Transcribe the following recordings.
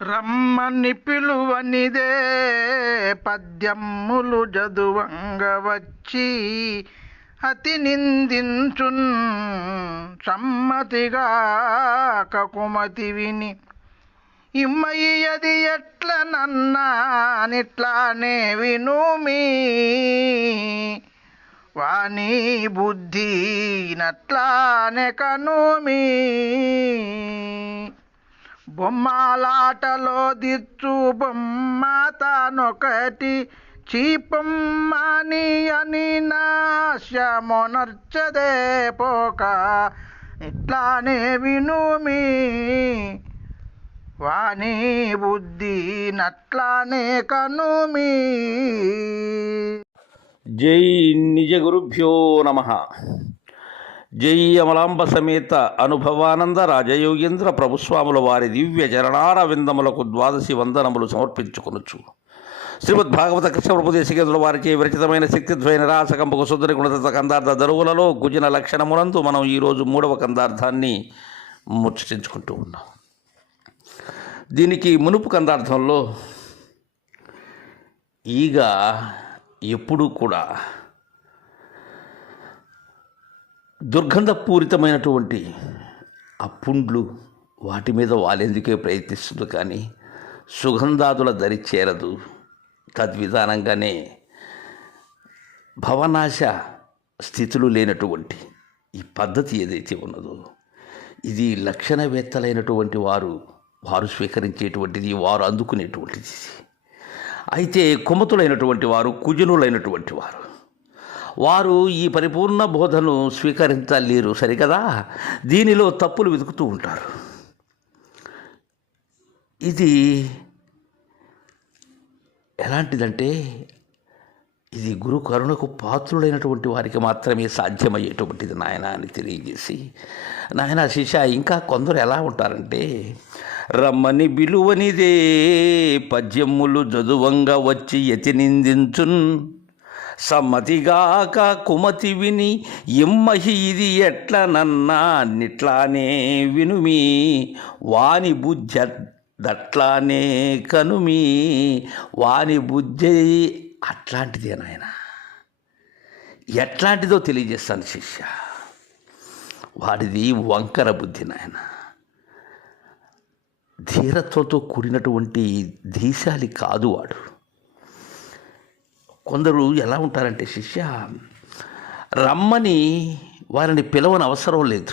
రమ్మని పిలువనిదే పద్యమ్ములు జదువంగ వచ్చి అతి నిందించున్ సమ్మతిగా కకుమతి విని ఇమ్మయ్యది ఎట్ల నన్నానిట్లానే వినుమీ వాణి బుద్ధి నట్లానే కనుమీ బొమ్మలాటలో దిచ్చు బొమ్మ తానొకటి చీపమ్మని అని నాశమొనర్చదే పోక. ఇట్లానే వినుమి వాణి బుద్ధి నట్లానే కనుమి జై నిజ గురుభ్యో నమ. జై అమలాంబ సమేత అనుభవానంద రాజయోగేంద్ర ప్రభుస్వాముల వారి దివ్య చరణార విందములకు ద్వాదశి వందనములు సమర్పించుకొనొచ్చు శ్రీమద్ భాగవత కృష్ణ ప్రభుదేశికేంద్రుల వారిచే విరచితమైన శక్తిద్వైన రాసకంపకు సుందరి గుణదత్త కందార్థ దరువులలో గుజన లక్షణమునందు మనం ఈరోజు మూడవ కందార్థాన్ని ముచ్చటించుకుంటూ ఉన్నాం. దీనికి మునుపు కందార్థంలో ఈగ ఎప్పుడూ కూడా దుర్గంధపూరితమైనటువంటి ఆ పుండ్లు వాటి మీద వాలేందుకే ప్రయత్నిస్తుంది కానీ సుగంధాదుల దరి చేరదు. తద్విధానంగానే భవనాశ స్థితులు లేనటువంటి ఈ పద్ధతి ఏదైతే ఉన్నదో ఇది లక్షణవేత్తలైనటువంటి వారు వారు స్వీకరించేటువంటిది వారు అందుకునేటువంటిది. అయితే కుమతులైనటువంటి వారు కుజనులైనటువంటి వారు వారు ఈ పరిపూర్ణ బోధను స్వీకరించలేరు. సరికదా? దీనిలో తప్పులు వెతుకుతూ ఉంటారు. ఇది ఎలాంటిదంటే ఇది గురు కరుణకు పాత్రుడైనటువంటి వారికి మాత్రమే సాధ్యమయ్యేటువంటిది నాయన అని తెలియజేసి నాయన శిష్య ఇంకా కొందరు ఎలా ఉంటారంటే రమ్మని బిలువనిదే పద్యములు జదువంగా వచ్చి యతి నిందించున్ సమ్మతిగాక కుమతి విని ఇమ్మహి ఇది ఎట్ల నన్నా? నిట్లానే వినుమి. వాని బుద్ధి దట్లానే కనుమి. వాని బుద్ధి అట్లాంటిదే నాయన. ఎట్లాంటిదో తెలియజేస్తాను శిష్య. వాడిది వంకర బుద్ధి నాయన. ధీరత్వంతో కూడినటువంటి ధీశాలి కాదు వాడు. కొందరు ఎలా ఉంటారంటే శిష్య రమ్మని వారిని పిలవని అవసరం లేదు.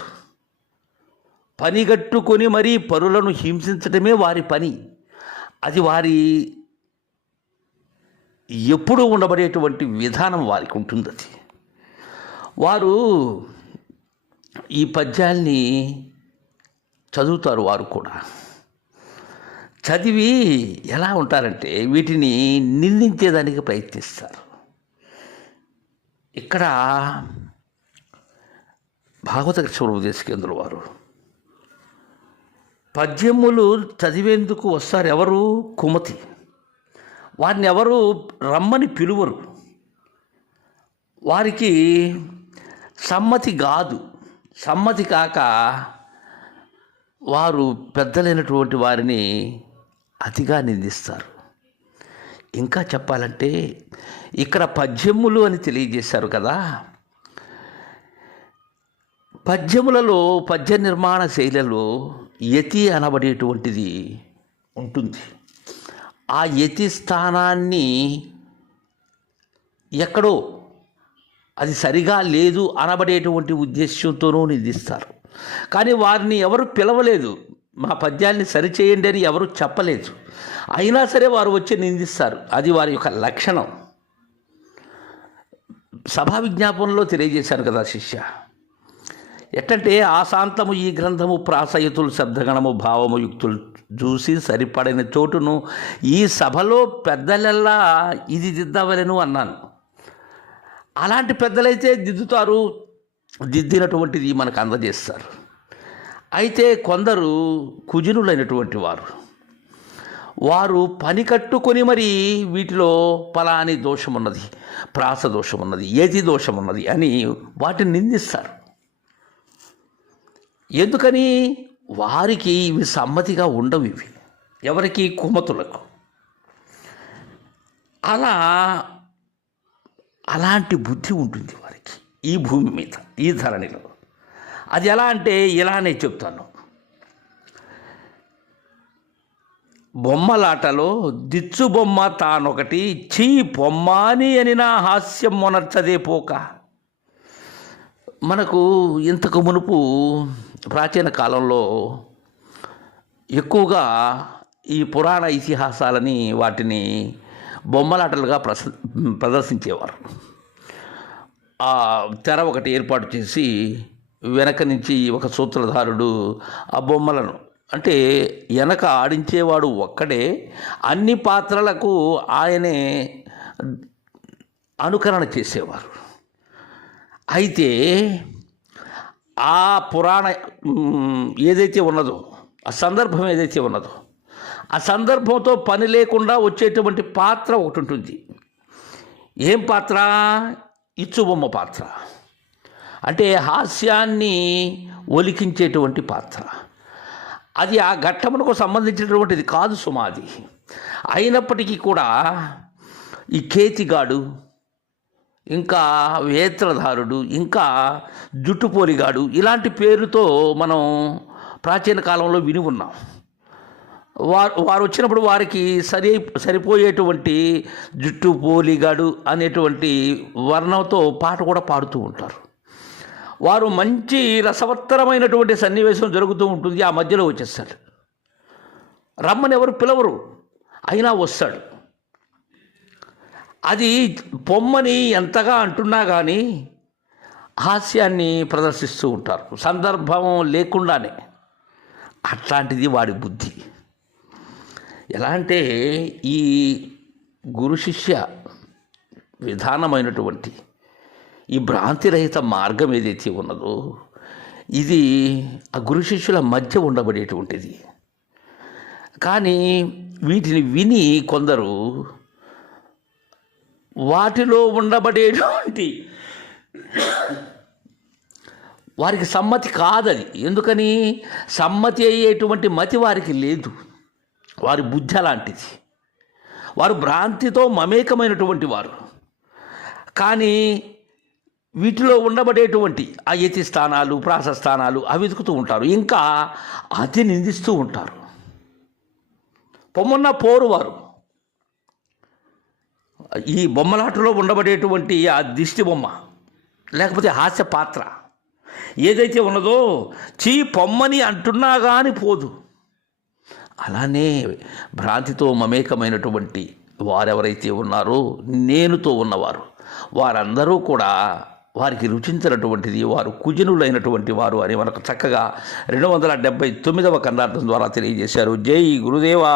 పనిగట్టుకొని మరీ పరులను హింసించడమే వారి పని. అది వారి ఎప్పుడూ ఉండబడేటువంటి విధానం వారికి ఉంటుంది అది. వారు ఈ పద్యాల్ని చదువుతారు వారు కూడా. చదివి ఎలా ఉంటారంటే వీటిని నిందించేదానికి ప్రయత్నిస్తారు. ఇక్కడ భాగవత కృష్ణ ఉపదేశకేంద్రుల వారు పద్యములు చదివేందుకు వస్తారు ఎవరు? కుమతి. వారిని ఎవరు? రమ్మని పిలువరు. వారికి సమ్మతి కాదు. సమ్మతి కాక వారు పెద్దలైనటువంటి వారిని అతిగా నిందిస్తారు. ఇంకా చెప్పాలంటే ఇక్కడ పద్యములు అని తెలియజేశారు కదా. పద్యములలో పద్య నిర్మాణ శైలిలో యతి అనబడేటువంటిది ఉంటుంది. ఆ యతి స్థానాన్ని ఎక్కడో అది సరిగా లేదు అనబడేటువంటి ఉద్దేశ్యంతోనూ నిందిస్తారు. కానీ వారిని ఎవరు పిలవలేదు. మా పద్యాన్ని సరిచేయండి అని ఎవరు చెప్పలేదు. అయినా సరే వారు వచ్చి నిందిస్తారు. అది వారి యొక్క లక్షణం. సభా విజ్ఞాపనలో తెలియజేశారు కదా శిష్య. ఎట్టంటే ఆశాంతము ఈ గ్రంథము ప్రాసయతులు శబ్దగణము భావము యుక్తులు చూసి సరిపడని చోటును ఈ సభలో పెద్దలెల్లా ఇది దిద్దవలను అన్నాను. అలాంటి పెద్దలైతే దిద్దుతారు దిద్దినటువంటిది మనకు అందజేస్తారు. అయితే కొందరు కుజనులైనటువంటి వారు. వారు పని కట్టుకొని మరి వీటిలో పలాని దోషం ఉన్నది ప్రాస దోషం ఉన్నది ఏది దోషం ఉన్నది అని వాటిని నిందిస్తారు. ఎందుకని? వారికి ఇవి సమ్మతిగా ఉండవు ఇవి. ఎవరికి? కుమతులకు. అలా అలాంటి బుద్ధి ఉంటుంది వారికి ఈ భూమి మీద ఈ ధరణిలో. అది ఎలా అంటే ఇలానే చెప్తాను. బొమ్మలాటలో దిచ్చు బొమ్మ తానొకటి చీ బొమ్మాని అని నా హాస్యం మొనర్చదే పోక. మనకు ఇంతకు మునుపు ప్రాచీన కాలంలో ఎక్కువగా ఈ పురాణ ఇతిహాసాలని వాటిని బొమ్మలాటలుగా ప్రస ప్రదర్శించేవారు. ఆ తెర ఒకటి ఏర్పాటు చేసి వెనక నుంచి ఒక సూత్రధారుడు ఆ బొమ్మలను. అంటే వెనక ఆడించేవాడు ఒక్కడే అన్ని పాత్రలకు ఆయనే అనుకరణ చేసేవారు. అయితే ఆ పురాణ ఏదైతే ఉన్నదో ఆ సందర్భం ఏదైతే ఉన్నదో ఆ సందర్భంతో పని లేకుండా వచ్చేటువంటి పాత్ర ఒకటి ఉంటుంది ఏం పాత్ర? ఇచ్చుబొమ్మ పాత్ర. అంటే హాస్యాన్ని ఒలికించేటువంటి పాత్ర. అది ఆ ఘట్టమునకు సంబంధించినటువంటిది కాదు సుమాది. అయినప్పటికీ కూడా ఈ కేతిగాడు ఇంకా వేత్రధారుడు ఇంకా జుట్టుపోలిగాడు ఇలాంటి పేరుతో మనం ప్రాచీన కాలంలో విని ఉన్నాం. వారు వారు వచ్చినప్పుడు వారికి సరి సరిపోయేటువంటి జుట్టు పోలిగాడు అనేటువంటి వర్ణంతో పాట కూడా పాడుతూ ఉంటారు. వారు మంచి రసవత్తరమైనటువంటి సన్నివేశం జరుగుతూ ఉంటుంది ఆ మధ్యలో వచ్చేస్తాడు. రమ్మని ఎవరు పిలవరు అయినా వస్తాడు. అది పొమ్మని ఎంతగా అంటున్నా కానీ హాస్యాన్ని ప్రదర్శిస్తూ ఉంటారు. సందర్భం లేకుండానే అట్లాంటిది వాడి బుద్ధి. ఎలా అంటే ఈ గురు శిష్య విధానమైనటువంటి ఈ భ్రాంతిరహిత మార్గం ఏదైతే ఉన్నదో ఇది ఆ గురు శిష్యుల మధ్య ఉండబడేటువంటిది. కానీ వీటిని విని కొందరు వాటిలో ఉండబడేటువంటి వారికి సమ్మతి కాదది. ఎందుకని? సమ్మతి అయ్యేటువంటి మతి వారికి లేదు. వారి బుద్ధి అలాంటిది. వారు భ్రాంతితో మమేకమైనటువంటి వారు. కానీ వీటిలో ఉండబడేటువంటి అయతి స్థానాలు ప్రాస స్థానాలు అవి వెతుకుతూ ఉంటారు. ఇంకా అతి నిందిస్తూ ఉంటారు. పొమ్మన్న పోరు వారు ఈ బొమ్మలాటలో ఉండబడేటువంటి ఆ దిష్టి బొమ్మ లేకపోతే హాస్య పాత్ర ఏదైతే ఉన్నదో చీ పొమ్మని అంటున్నా కానీ పోదు. అలానే భ్రాంతితో మమేకమైనటువంటి వారెవరైతే ఉన్నారో నేనుతో ఉన్నవారు వారందరూ కూడా వారికి రుచించినటువంటిది వారు కుజనులైనటువంటి వారు అని మనకు చక్కగా రెండు వందల డెబ్బై తొమ్మిదవ కన్నార్థం ద్వారా తెలియజేశారు. జై గురుదేవా!